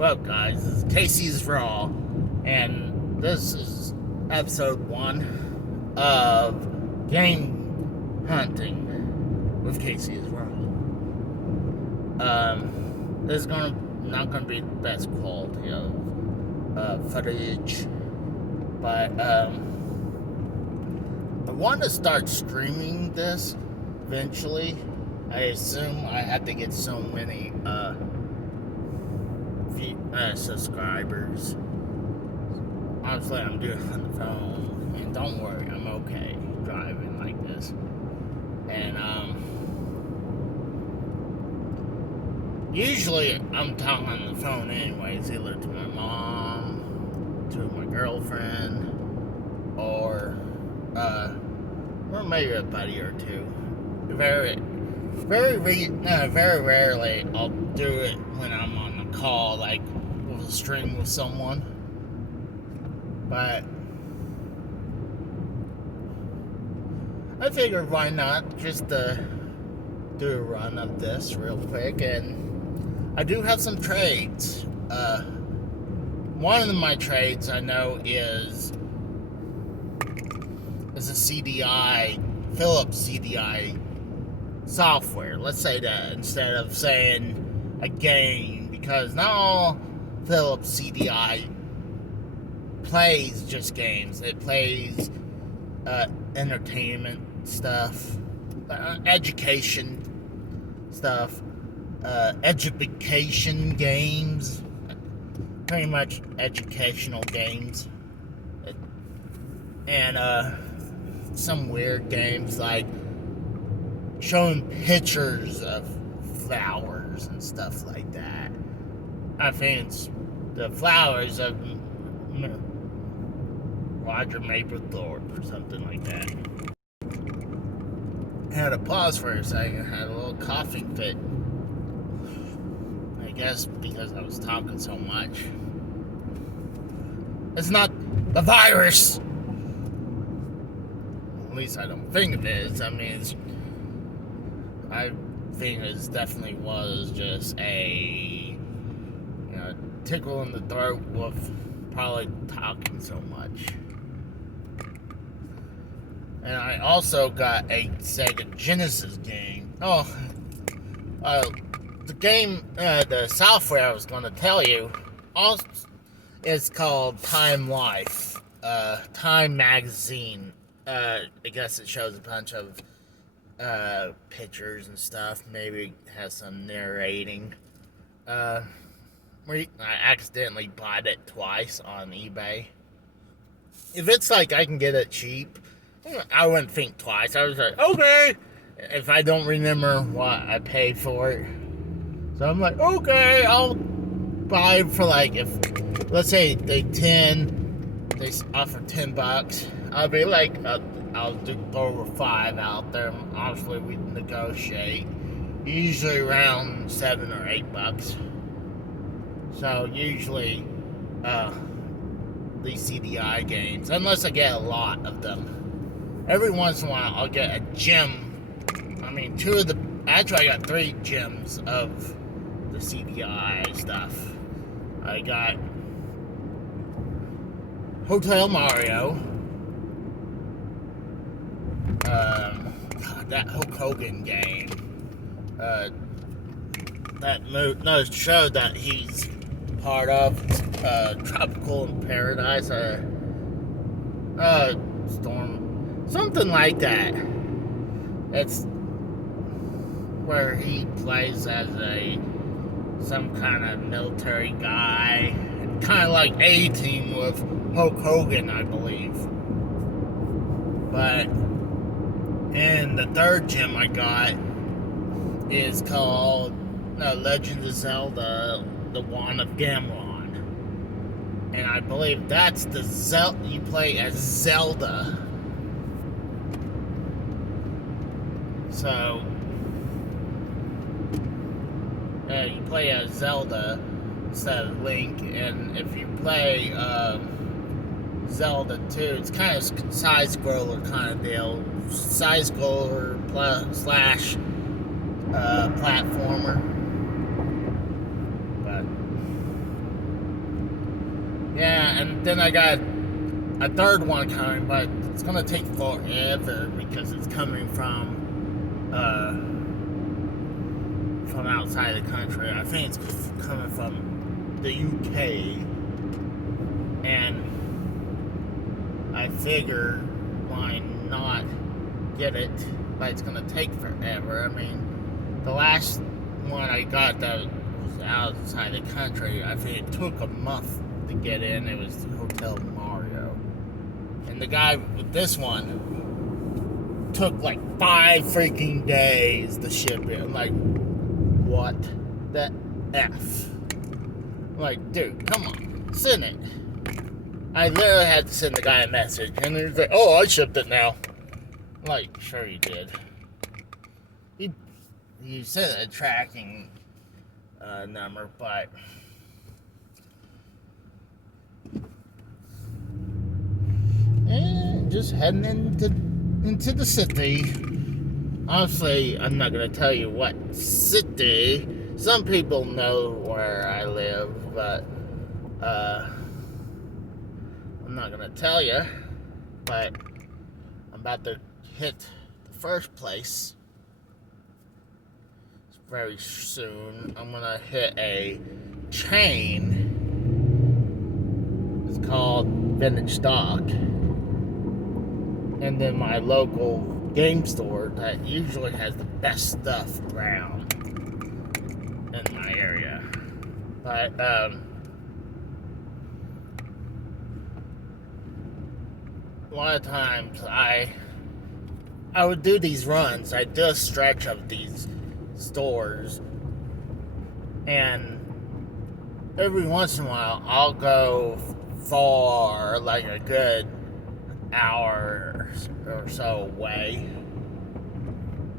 Well, guys, this is Casey's Raw, and this is episode 1 of Game Hunting with Casey's Raw. This is not gonna be the best quality of footage, but I want to start streaming this eventually. I assume I have to get so many subscribers. Honestly, I'm doing it on the phone, and don't worry, I'm okay driving like this. And usually I'm talking on the phone anyways, either to my mom, to my girlfriend, or maybe a buddy or two. Very rarely I'll do it when I'm on a call, like with a stream with someone. But I figured why not just do a run of this real quick, and I do have some trades. One of my trades I know is a CDI, Philips CDI software. Let's say that instead of saying a game, because not all Philips CDI plays just games. It plays entertainment stuff, education stuff, education games, pretty much educational games, and some weird games like showing pictures of flowers and stuff like that. I think it's the flowers of Roger Mapplethorpe or something like that. I had to pause for a second. I had a little coughing fit. I guess because I was talking so much. It's not the virus. At least I don't think it is. I mean, I think it definitely was just a tickle in the throat with probably talking so much. And I also got a Sega Genesis game. The game, the software I was going to tell you, also is called Time Life, Time Magazine. I guess it shows a bunch of pictures and stuff. Maybe has some narrating. I accidentally bought it twice on eBay. If it's like I can get it cheap, I wouldn't think twice. I was like, okay, if I don't remember what I paid for it. So I'm like, okay, I'll buy it for like, if let's say they offer $10. I'll be like, I'll do over 5 out there. Obviously, we negotiate. Usually around $7 or $8. So usually, these CDI games, unless I get a lot of them, every once in a while I'll get a gem. I mean, actually I got 3 gems of the CDI stuff. I got Hotel Mario, that Hulk Hogan game, that show that he's part of, Tropical in Paradise, Storm, something like that. It's where he plays as some kind of military guy, kind of like A-Team with Hulk Hogan, I believe. But and the 3rd gem I got is called Legend of Zelda: The Wand of Gamelon, and I believe that's you play as Zelda. So you play as Zelda instead of Link, and if you play Zelda 2, it's kind of side-scroller kind of deal. Side-scroller slash platformer. But Yeah, and then I got a third one coming, but it's gonna take forever because it's coming from outside the country. I think it's coming from the UK, and I figure why not get it, but it's gonna take forever. I mean, the last one I got that was outside the country, I think it took a month to get in. It was Hotel Mario, and the guy with this one took like 5 freaking days to ship it. I'm like, what the F? I'm like, dude, come on, send it. I literally had to send the guy a message, and he's like, oh, I shipped it now. I'm like, sure you did. You sent a tracking number, but just heading into the city. Honestly, I'm not gonna tell you what city. Some people know where I live, but I'm not gonna tell you. But I'm about to hit the first place very soon. I'm gonna hit a chain. It's called Vintage Stock, and then my local game store that usually has the best stuff around in my area. But a lot of times I would do these runs. I do a stretch of these stores, and every once in a while I'll go far, like a good hour or so away,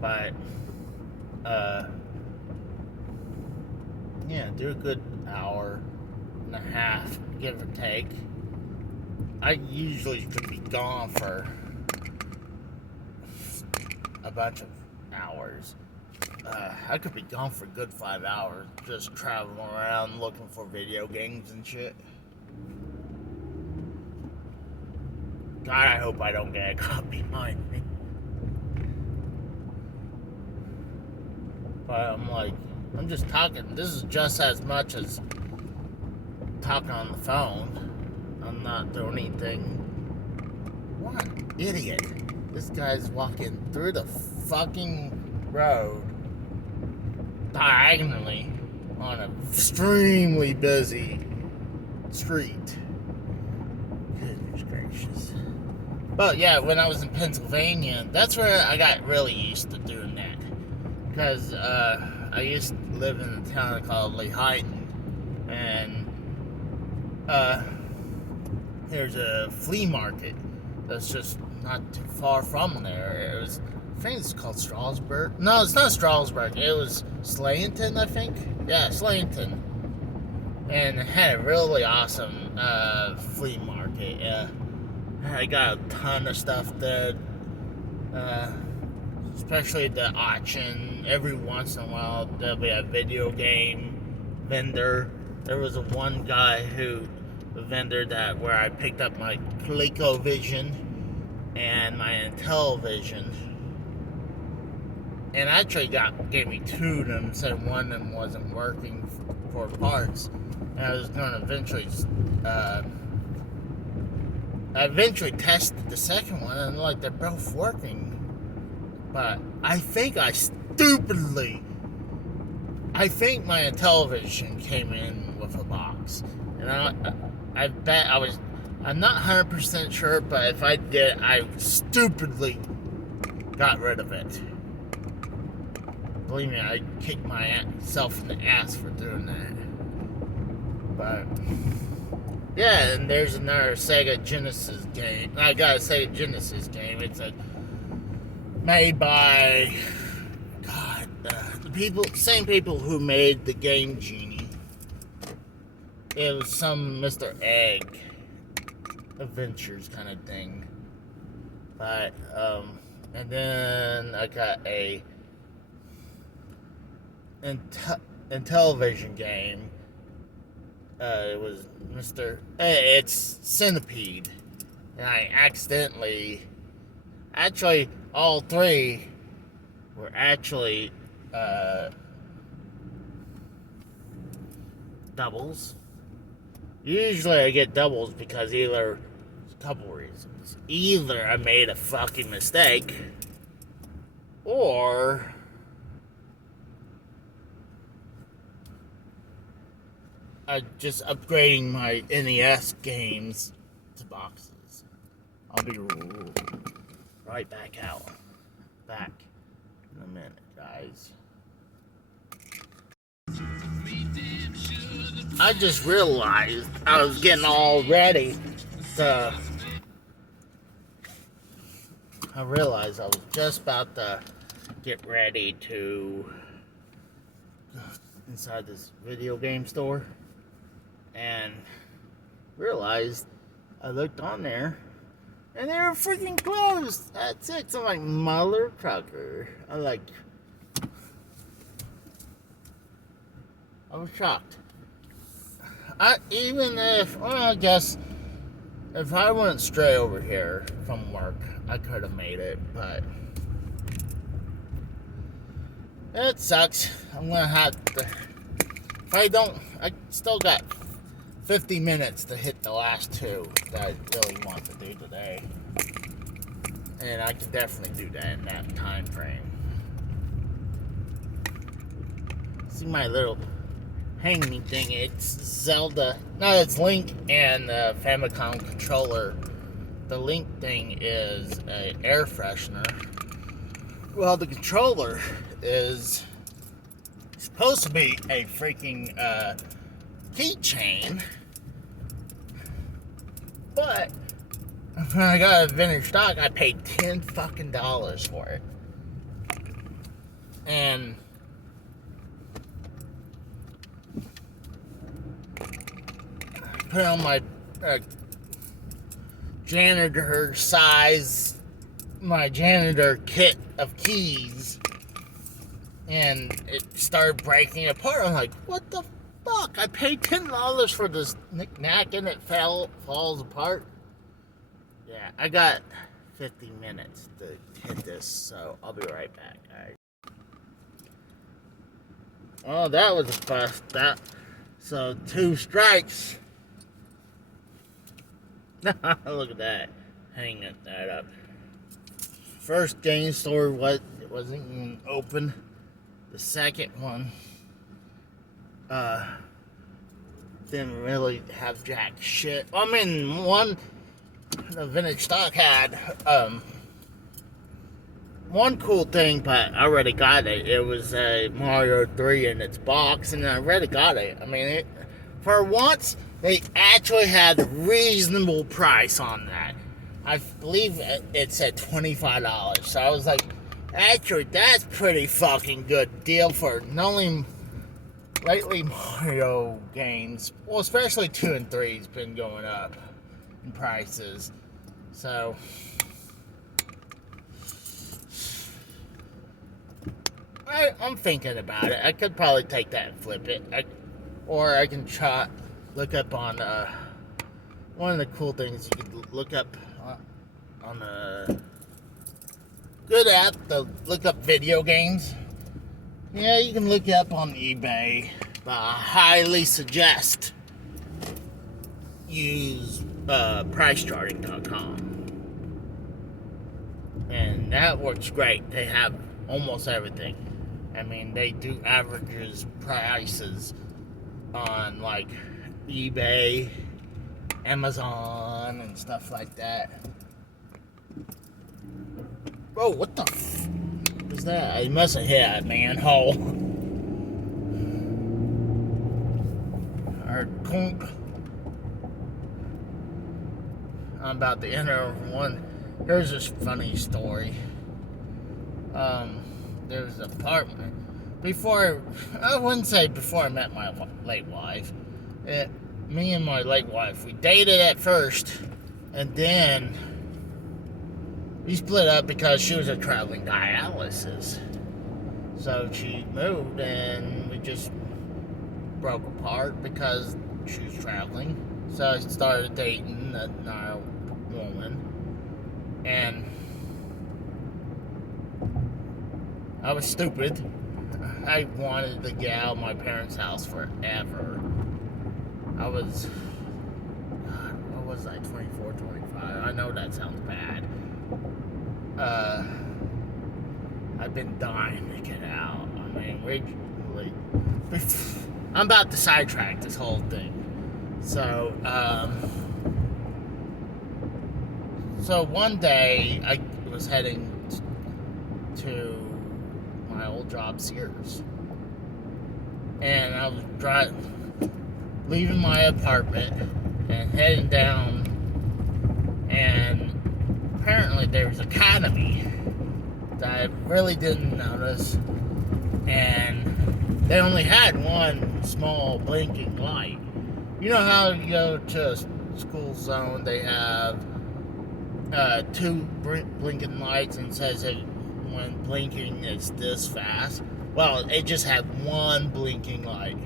but yeah, do a good hour and a half, give or take. I usually could be gone for a bunch of hours. I could be gone for a good 5 hours, just traveling around looking for video games and shit. God, I hope I don't get caught behind me. But I'm just talking. This is just as much as talking on the phone. I'm not doing anything. What an idiot. This guy's walking through the fucking road diagonally on an extremely busy street. Goodness gracious. But yeah, when I was in Pennsylvania, that's where I got really used to doing that. Because I used to live in a town called Lehighton, and there's a flea market that's just not too far from there. I think it's called Strasburg. No, it's not Strasburg. It was Slayton, I think. Yeah, Slayton. And it had a really awesome flea market. Yeah, I got a ton of stuff there. Especially the auction. Every once in a while, there'll be a video game vendor. There was one guy a vendor where I picked up my ColecoVision and my Intellivision, and actually gave me 2 of them. Said one of them wasn't working for parts, and I was going to eventually tested the second one, and they're both working. But I think my Intellivision came in with a box, and I bet I'm not 100% sure, but if I did, I stupidly got rid of it. Believe me, I kicked myself in the ass for doing that. But yeah, and there's another Sega Genesis game. I got a Sega Genesis game. It's made by the same people who made the Game Genie. It was some Mr. Egg Adventures kind of thing. But and then I got a Intellivision game It was it's Centipede. And I actually, all three were actually, doubles. Usually I get doubles because a couple reasons. Either I made a fucking mistake, or I just upgrading my NES games to boxes. I'll be right back in a minute, guys. I just realized I was getting all ready to. I realized I was just about to get ready to go inside this video game store and realized I looked on there and they were freaking closed at 6. I'm like, mother trucker. I was shocked. I guess if I went straight over here from work, I could have made it, but it sucks. I'm gonna have to. If I don't, I still got 50 minutes to hit the last two that I really want to do today, and I can definitely do that in that time frame. See my little hanging thing, it's Zelda. No, it's Link and the Famicom controller. The Link thing is an air freshener. Well, the controller is supposed to be a freaking keychain. But when I got a vintage stock, I paid $10 fucking for it. And put on my janitor kit of keys, and it started breaking apart. I'm like, what the fuck? I paid $10 for this knick-knack and it falls apart. Yeah, I got 50 minutes to hit this, so I'll be right back, guys. Oh, that was a bust. So 2 strikes. Look at that. Hanging that up. First game store wasn't even open. The second one didn't really have jack shit. I mean, the vintage stock had one cool thing, but I already got it. It was a Mario 3 in its box, and I already got it. I mean, for once, they actually had a reasonable price on that. I believe it said $25. So I was like, actually, that's pretty fucking good deal for not only lately Mario games, well, especially 2 and 3's been going up in prices. So I'm thinking about it. I could probably take that and flip it. Or I can look up on one of the cool things you could look up on a good app to look up video games. Yeah, you can look up on eBay, but I highly suggest use PriceCharting.com. And that works great. They have almost everything. I mean, they do averages prices on like eBay, Amazon, and stuff like that. Bro, what the f was that? I must have hit a manhole. Or conk. I'm about to enter one. Here's this funny story. There was an apartment. I wouldn't say before I met my late wife. Me and my late wife, we dated at first, and then we split up because she was a traveling dialysis. So she moved, and we just broke apart because she was traveling. So I started dating another woman, and I was stupid. I wanted to get out of my parents' house forever. I was, what was I, 24, 25? I know that sounds bad. I've been dying to get out. I mean, really, I'm about to sidetrack this whole thing. So, so one day I was heading to my old job, Sears, and I was leaving my apartment and heading down, and apparently there was Academy that I really didn't notice, and they only had one small blinking light. You know how you go to a school zone, they have two blinking lights and says that when blinking it's this fast? Well, it just had one blinking light.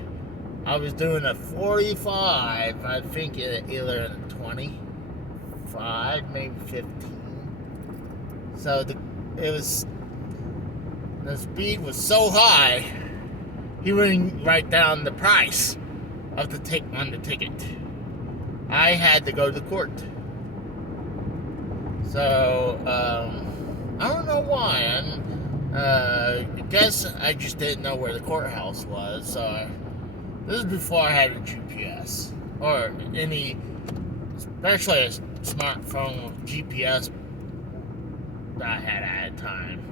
I was doing a 45, I think either a 25, maybe 15. So the speed was so high, he wouldn't write down the price of the ticket. I had to go to court. So, I don't know why. I guess I just didn't know where the courthouse was. So, this is before I had a GPS. Or any, especially a smartphone with GPS that I had at the time.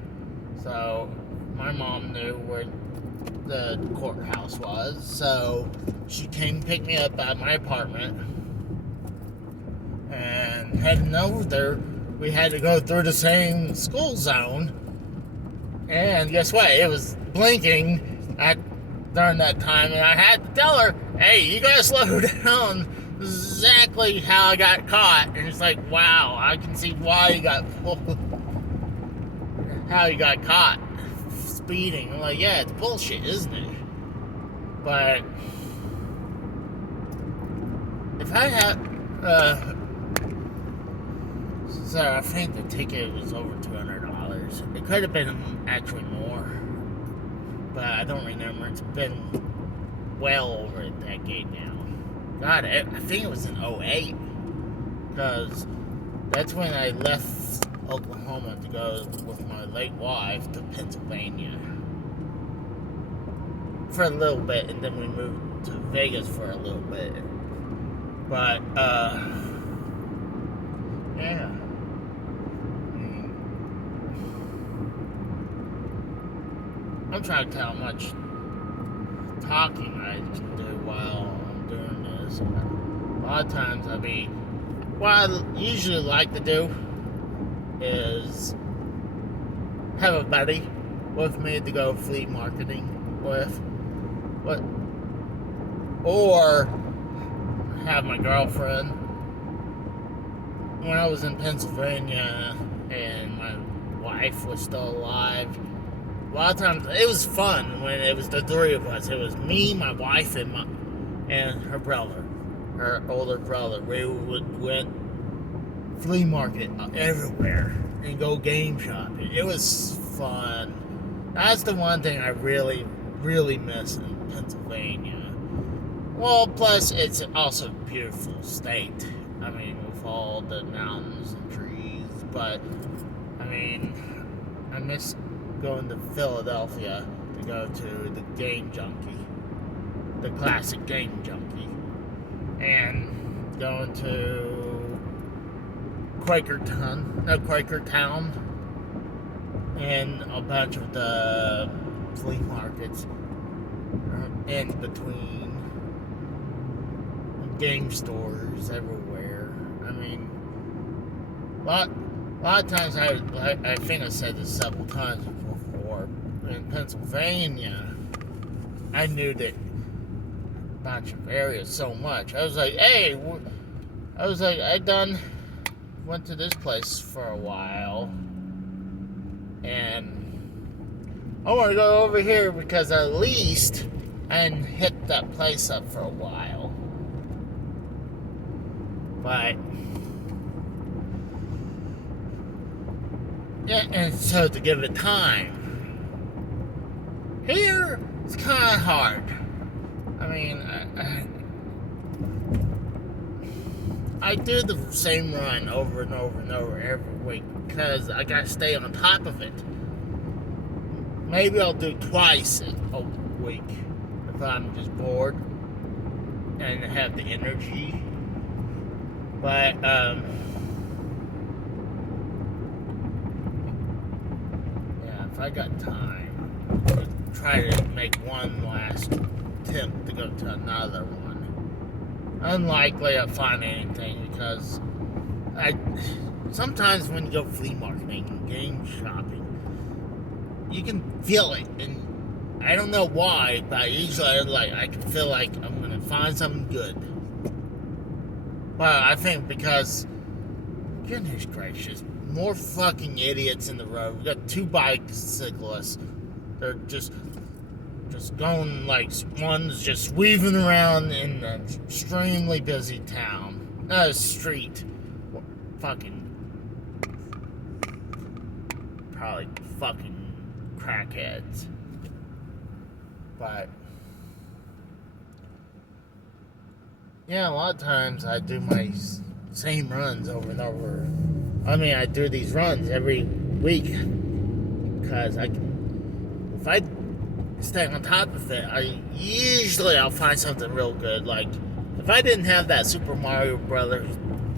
So, my mom knew where the courthouse was. So, she came to pick me up at my apartment. And heading over there, we had to go through the same school zone, and guess what? It was blinking during that time, and I had to tell her, "Hey, you gotta slow down." This is exactly how I got caught, and it's like, wow, I can see why you got how you got caught speeding. I'm like, yeah, it's bullshit, isn't it? But if I had, so I think the ticket was over $200. It could have been actually more, but I don't remember. It's been well over a decade now. God, I think it was in 2008, because that's when I left Oklahoma to go with my late wife to Pennsylvania for a little bit, and then we moved to Vegas for a little bit. But, yeah. I'm trying to tell how much talking I can do while I'm doing this. A lot of times, what I usually like to do is have a buddy with me to go flea marketing with, or have my girlfriend. When I was in Pennsylvania and my wife was still alive, a lot of times it was fun when it was the three of us. It was me, my wife, and her brother, her older brother. We went flea market everywhere and go game shopping. It was fun. That's the one thing I really, really miss in Pennsylvania. Well, plus it's also a beautiful state. I mean, with all the mountains and trees. But, I mean, I miss going to Philadelphia to go to the Game Junkie, the classic Game Junkie, and going to Quakertown, and a bunch of the flea markets in between, game stores everywhere. I mean, a lot of times I think I said this several times before. In Pennsylvania, I knew that bunch of areas so much. I was like, hey, I went to this place for a while, and I want to go over here because at least and hit that place up for a while. But yeah, and so to give it time. Here, it's kind of hard. I mean, I do the same run over and over and over every week because I gotta stay on top of it. Maybe I'll do twice a week if I'm just bored and have the energy. But yeah, if I got time, I'll try to make one last attempt to go to another one. Unlikely I'll find anything because sometimes when you go flea marketing and game shopping, you can feel it, and I don't know why, but usually I can feel like I'm gonna find something good. But I think because, goodness gracious, more fucking idiots in the road. We got two bicyclists. They're just going like one's just weaving around in an extremely busy town, street. Fucking probably fucking crackheads. But yeah, a lot of times I do my same runs over and over. I mean, I do these runs every week because if I stay on top of it, I'll find something real good. Like if I didn't have that Super Mario Brothers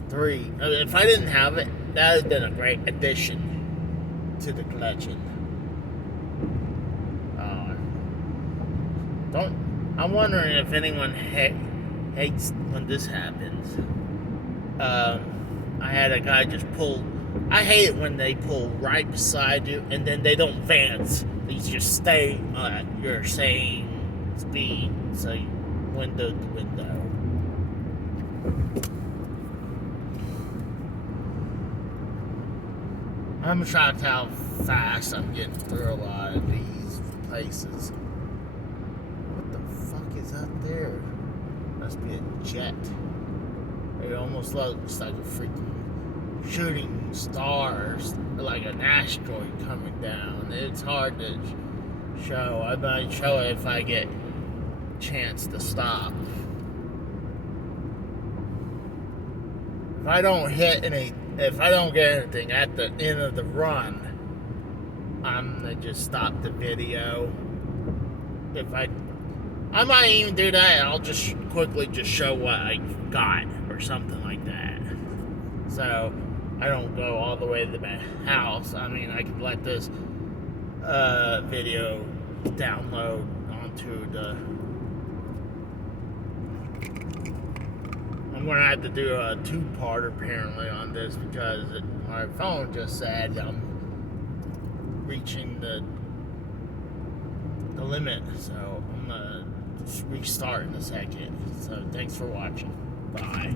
3, if I didn't have it, that would have been a great addition to the collection. I'm wondering if anyone hates when this happens. I had a guy just pull. I hate it when they pull right beside you and then they don't advance. They just stay at your same speed, so window to window. I'm shocked how fast I'm getting through a lot of these places. What the fuck is up there? Must be a jet. It almost looks like a freaking shooting stars, like an asteroid coming down. It's hard to show. I might show it if I get a chance to stop. If I don't get anything at the end of the run, I'm gonna just stop the video. I might even do that. I'll just quickly show what I got or something like that. So I don't go all the way to the house. I mean, I could let this video download onto the. I'm gonna have to do a two-part apparently on this because my phone just said I'm reaching the limit. So I'm gonna restart in a second. So thanks for watching. Bye.